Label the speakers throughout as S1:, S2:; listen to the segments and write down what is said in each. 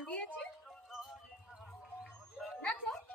S1: গান না নাচো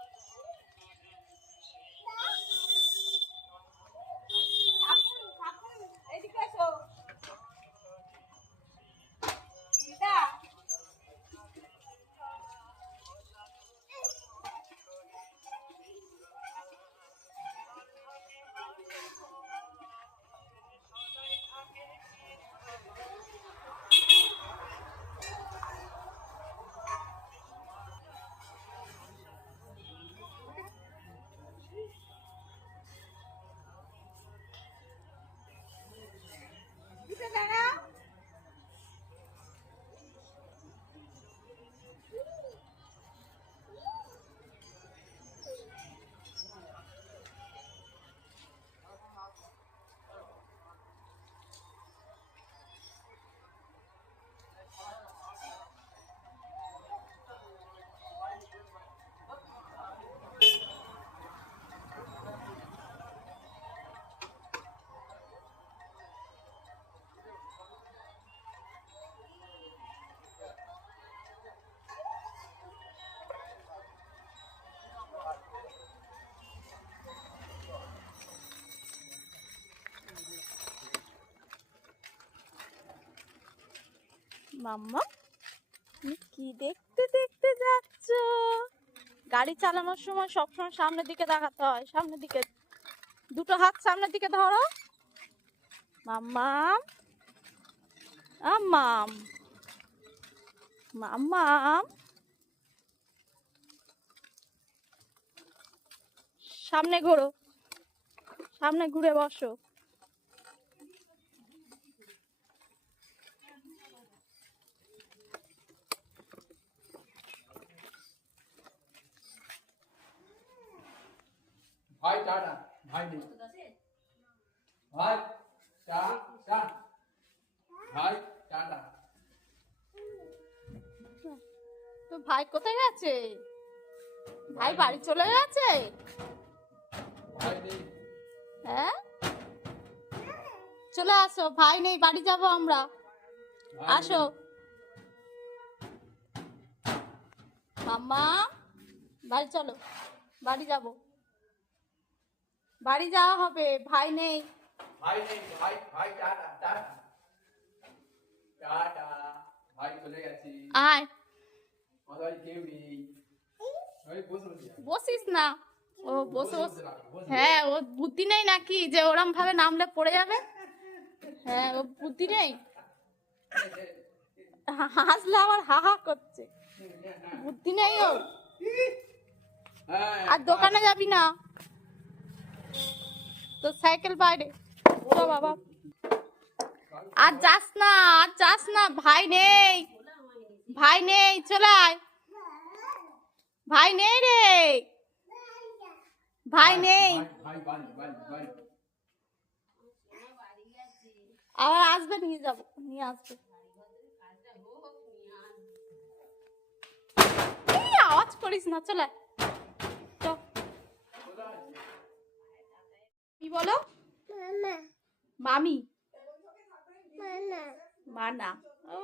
S1: মাম্মা, তুমি কি দেখতে দেখতে যাচ্ছ? গাড়ি চালানোর সময় সবসময় সামনের দিকে দেখাতে হয়। সামনের দিকে, দুটো হাত সামনের দিকে ধরো। মাম্মাম আম্মাম মাম্মাম সামনে ঘোরো, সামনে ঘুরে বসো।
S2: টাটা ভাই নেই ভাই টা টা ভাই টাটা
S1: তো ভাই কোথায় গেছে? ভাই বাড়ি চলে গেছে?
S2: ভাই নেই
S1: হ্যাঁ? চলে আসো ভাই নেই বাড়ি যাব আমরা। আসো। মাম্মা বাড়ি চলো বাড়ি যাব। বাড়ি যাওয়া হবে ভাই নেই।
S2: ভাই নেই ভাই ভাই টাটা টাটা। টাটা ভাই চলে গেছি।
S1: আয়।
S2: বাড়ি কেউ নেই।
S1: বসিস না। ও বসে। হ্যাঁ ও বুদ্ধি নেই নাকি যে ওরম ভাবে নামলে পড়ে যাবে? হ্যাঁ ও বুদ্ধি নেই? হাসলে আবার হা হা করছে। বুদ্ধি নেই ও
S2: হ্যাঁ,
S1: আর দোকানে যাবি না? তো সাইকেল বাইরে। ও বাবা। আর যাস না আর যাস না ভাই নেই। ভাই নেই চলে আয়। ভাই নেই রে। ভাই নেই। আবার আসবে নিয়ে যাব নিয়ে আসবে। আওয়াজ করিস না চলে আয়। চ। কি বলো? মামি। মানা। ও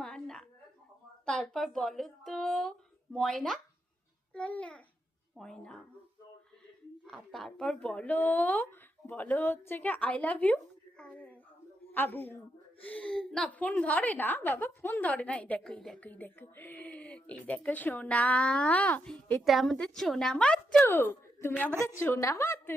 S1: মানা। তারপর বলো তো ময়না? ময়না। আর তারপর বলো বলো হচ্ছে কি আই লাভ ইউ আবু। না ফোন ধরে না বাবা ফোন ধরে না। এই দেখো এই দেখো এই দেখো। এই দেখো সোনা। এটা আমাদের সোনা মাত্র তুমি আমাদের সোনা মাত্র